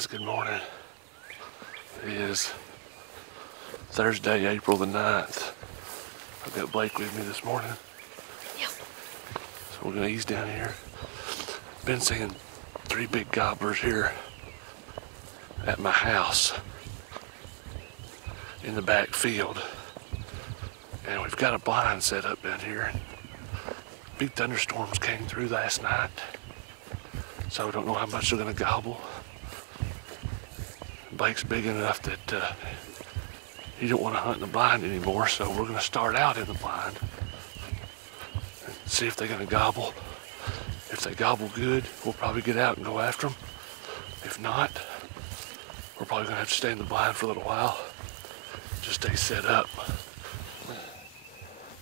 guys, good morning. It is Thursday, April the 9th. I've got Blake with me this morning. Yep. So we're gonna ease down here. Been seeing 3 big gobblers here at my house in the back field. And we've got a blind set up down here. Big thunderstorms came through last night, so I don't know how much they're gonna gobble. Blake's big enough that he don't want to hunt in the blind anymore, so we're gonna start out in the blind and see if they're gonna gobble. If they gobble good, we'll probably get out and go after them. If not, we're probably gonna have to stay in the blind for a little while. Just stay set up.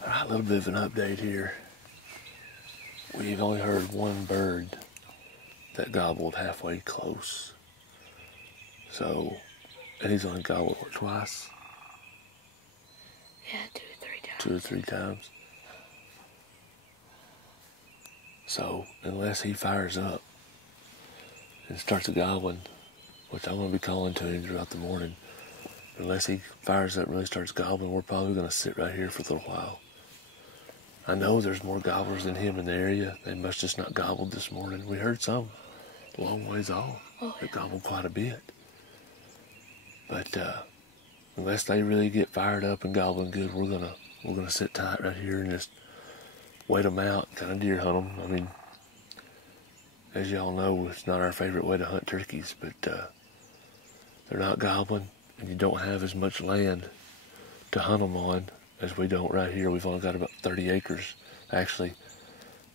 All right, a little bit of an update here. We've only heard one bird that gobbled halfway close. So, and he's only gobbled twice? Yeah, 2 or 3 times. 2 or 3 times. So, unless he fires up and starts gobbling, which I'm going to be calling to him throughout the morning, unless he fires up and really starts gobbling, we're probably going to sit right here for a little while. I know there's more gobblers than him in the area. They must just not gobbled this morning. We heard some a long ways off that gobbled quite a bit. But unless they really get fired up and gobbling good, we're gonna sit tight right here and just wait them out, kind of deer hunt them. I mean, as y'all know, it's not our favorite way to hunt turkeys, but they're not gobbling, and you don't have as much land to hunt them on as we don't right here. We've only got about 30 acres, actually,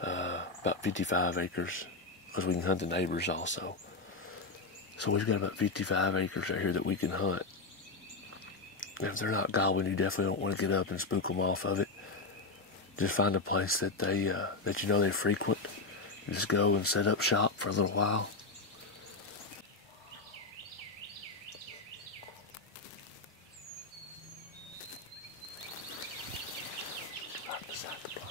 about 55 acres, because we can hunt the neighbors also. So we've got about 55 acres right here that we can hunt. And if they're not gobbling, you definitely don't want to get up and spook them off of it. Just find a place that they frequent. Just go and set up shop for a little while. Right beside the blind.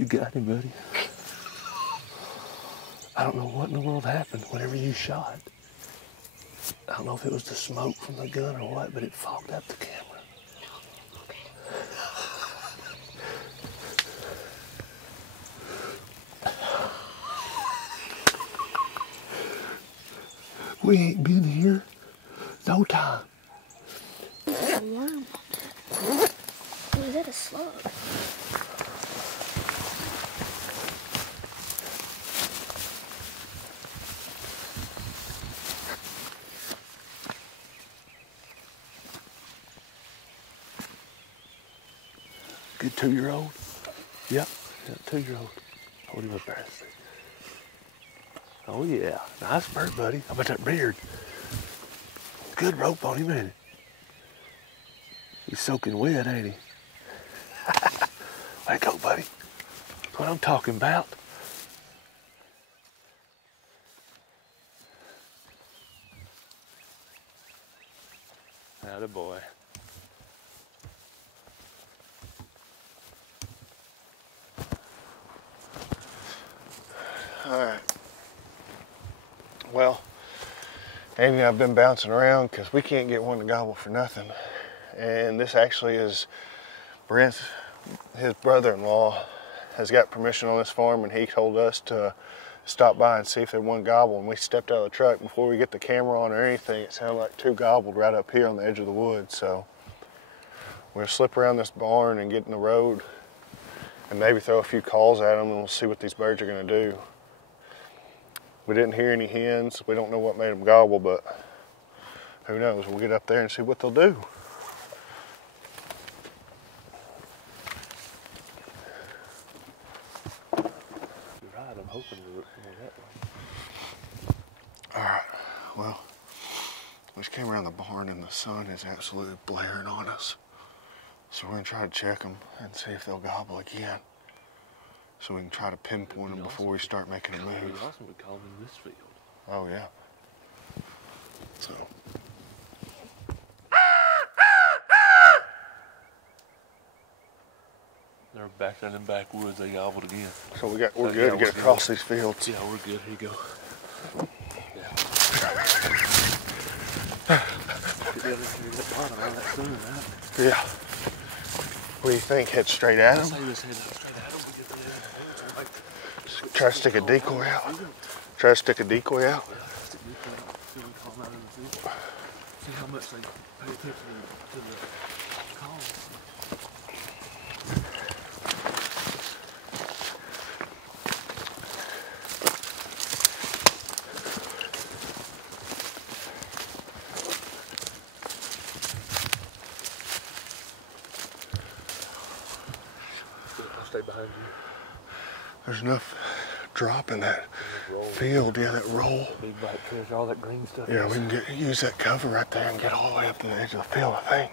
You got him, buddy. I don't know what in the world happened whenever you shot. I don't know if it was the smoke from the gun or what, but it fogged up the camera. We ain't been here no time. That's a worm. Or is that a slug? Good 2-year-old? Yep, 2-year-old. Hold him up there. Oh yeah, nice bird, buddy. How about that beard? Good rope on him, ain't it? He's soaking wet, ain't he? Let go, buddy. That's what I'm talking about. Atta boy. Alright. Well, Amy and I have been bouncing around because we can't get one to gobble for nothing. And this actually is Brent, his brother-in-law, has got permission on this farm, and he told us to stop by and see if they want to gobble. And we stepped out of the truck before we get the camera on or anything. It sounded like 2 gobbled right up here on the edge of the woods. So we're gonna slip around this barn and get in the road and maybe throw a few calls at them, and we'll see what these birds are gonna do. We didn't hear any hens. We don't know what made them gobble, but who knows? We'll get up there and see what they'll do. You're right, I'm hoping we're that way. All right, well, we just came around the barn and the sun is absolutely blaring on us. So we're gonna try to check them and see if they'll gobble again, so we can try to pinpoint them before we start making a move. It'd be awesome to call them in this field. Oh yeah. So. They're back there in the backwoods. They gobbled again. So we're good to get across these fields. Yeah, we're good. Here you go. Yeah. Get the other bottom on that soon, right? Yeah. What do you think? Head straight at them? Let's say this head up straight at them. We get the other. Try to stick a decoy out. Try to stick a decoy out. See how much they pay attention to the calls. I'll stay behind you. There's enough drop in that field, yeah, that roll. Big black treasure, all that green stuff. Yeah, we can use that cover right there and get all the way up to the edge of the field, I think.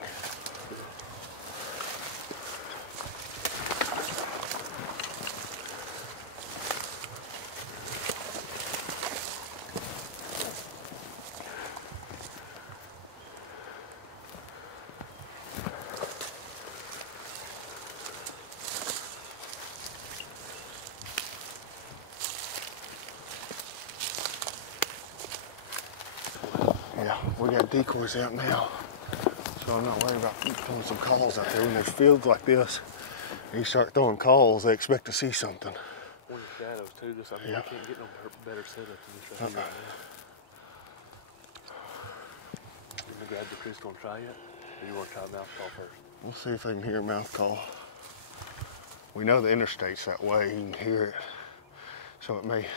Yeah, we got decoys out now, so I'm not worried about throwing some calls out there. When there's fields like this, and you start throwing calls, they expect to see something. One of the shadows too, just I mean, Yeah. we can't get no better setup than this right here. You gonna grab the crystal and try it? Or you wanna try a mouth call first? We'll see if I can hear a mouth call. We know the interstate's that way, you can hear it, so it may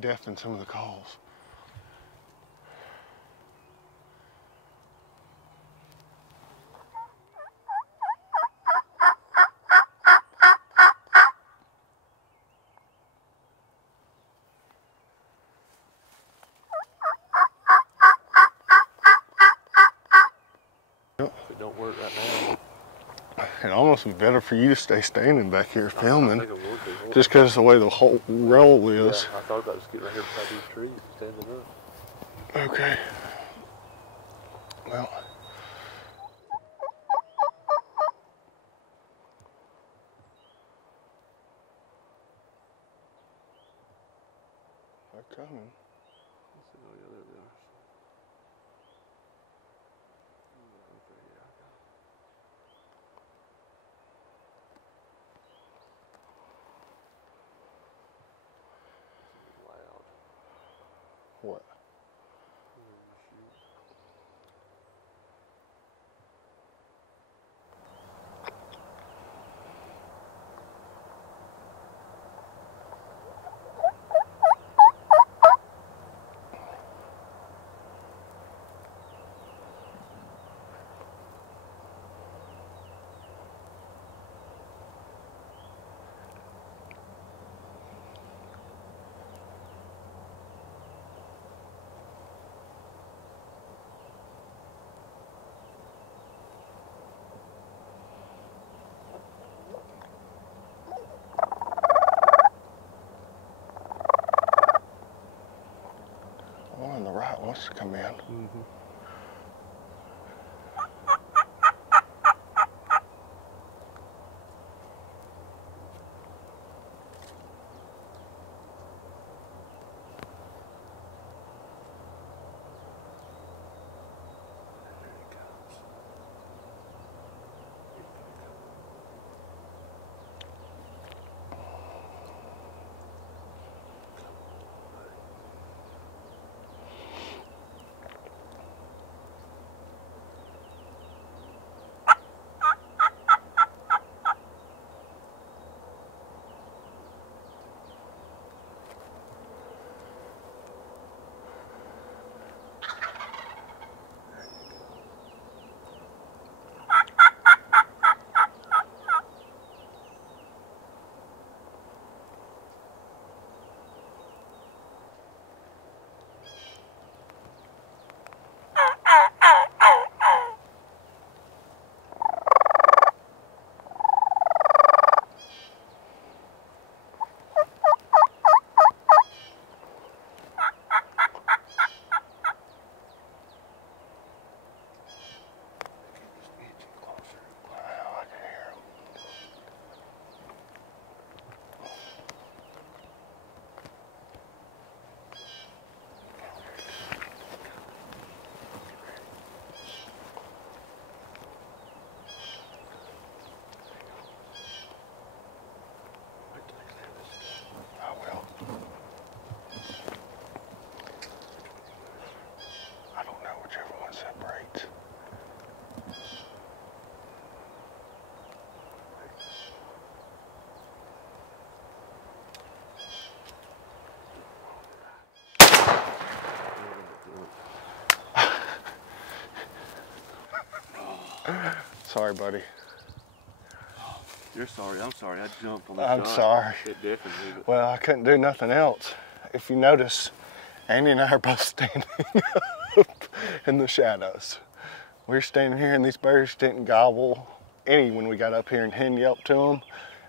deafen some of the calls. If it don't work right now. It'd almost be better for you to stay standing back here filming, I think it would be. just because of the way the whole roll is. Yeah, I thought about just getting right here beside these trees and standing up. Okay. Well. coming. Let's see. Oh, yeah, there they are. Okay, yeah, I got it. It's loud. What? Shoot. One on the right wants to come in. Mm-hmm. Sorry, buddy. You're sorry. I'm sorry. I jumped on the I'm shot. sorry. It definitely. But Well, I couldn't do nothing else. If you notice, Andy and I are both standing up in the shadows. We're standing here and these birds didn't gobble any when we got up here and hen yelped to them.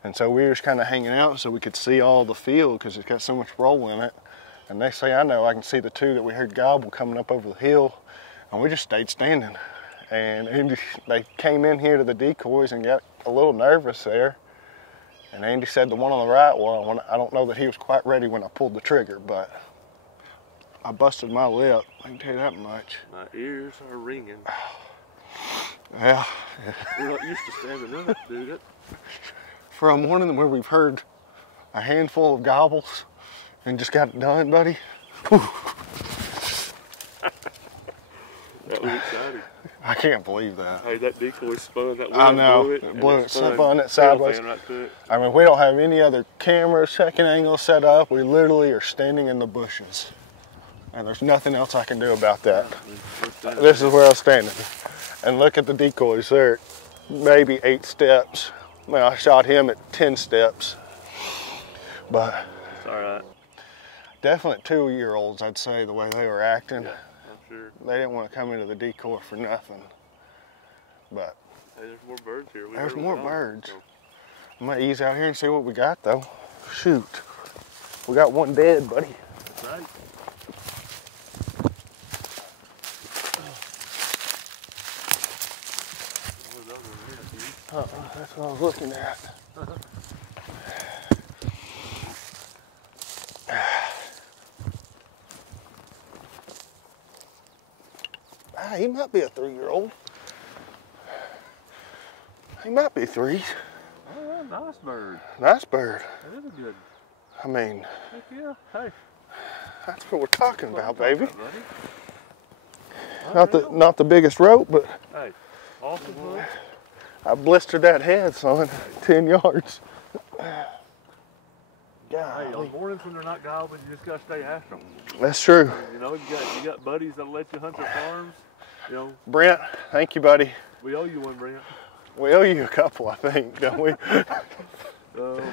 And so we were just kind of hanging out so we could see all the field because it's got so much roll in it. And next thing I know, I can see the two that we heard gobble coming up over the hill. And we just stayed standing. And they came in here to the decoys and got a little nervous there. And Andy said the one on the right, well, I don't know that he was quite ready when I pulled the trigger, but I busted my lip. I can tell you that much. my ears are ringing. Yeah. We're not used to standing up, dude. For a morning where we've heard a handful of gobbles and just got it done, buddy. Whew. That was exciting. I can't believe that. Hey, that decoy spun. That wind I know. blew It blew it, spun spun it sideways. right to it. I mean, we don't have any other cameras, second angle set up. We literally are standing in the bushes. And there's nothing else I can do about that. This is where I'm standing. And look at the decoys. They're maybe 8 steps. Well, I shot him at 10 steps. But It's all right. definite 2-year-olds, I'd say, the way they were acting. Yeah, I'm sure. They didn't want to come into the decoy for nothing. But Hey, there's more birds here. there's more birds. I'm gonna ease out here and see what we got, though. Shoot. We got one dead, buddy. That's right. That's what I was looking at. He might be a 3-year-old. He might be 3. Oh, nice bird. Nice bird. That is a good. I mean, Heck yeah. Hey. that's what we're talking about, baby. Buddy. Not the biggest rope, but Hey, awesome hook. I blistered that head, son. 10 yards. Hey, on mornings when they're not gobbling, you just gotta stay after them. That's true. You know, you got buddies that'll let you hunt their farms. You know, Brent, thank you, buddy. we owe you one, Brent. We owe you a couple, I think, don't we? Oh, man.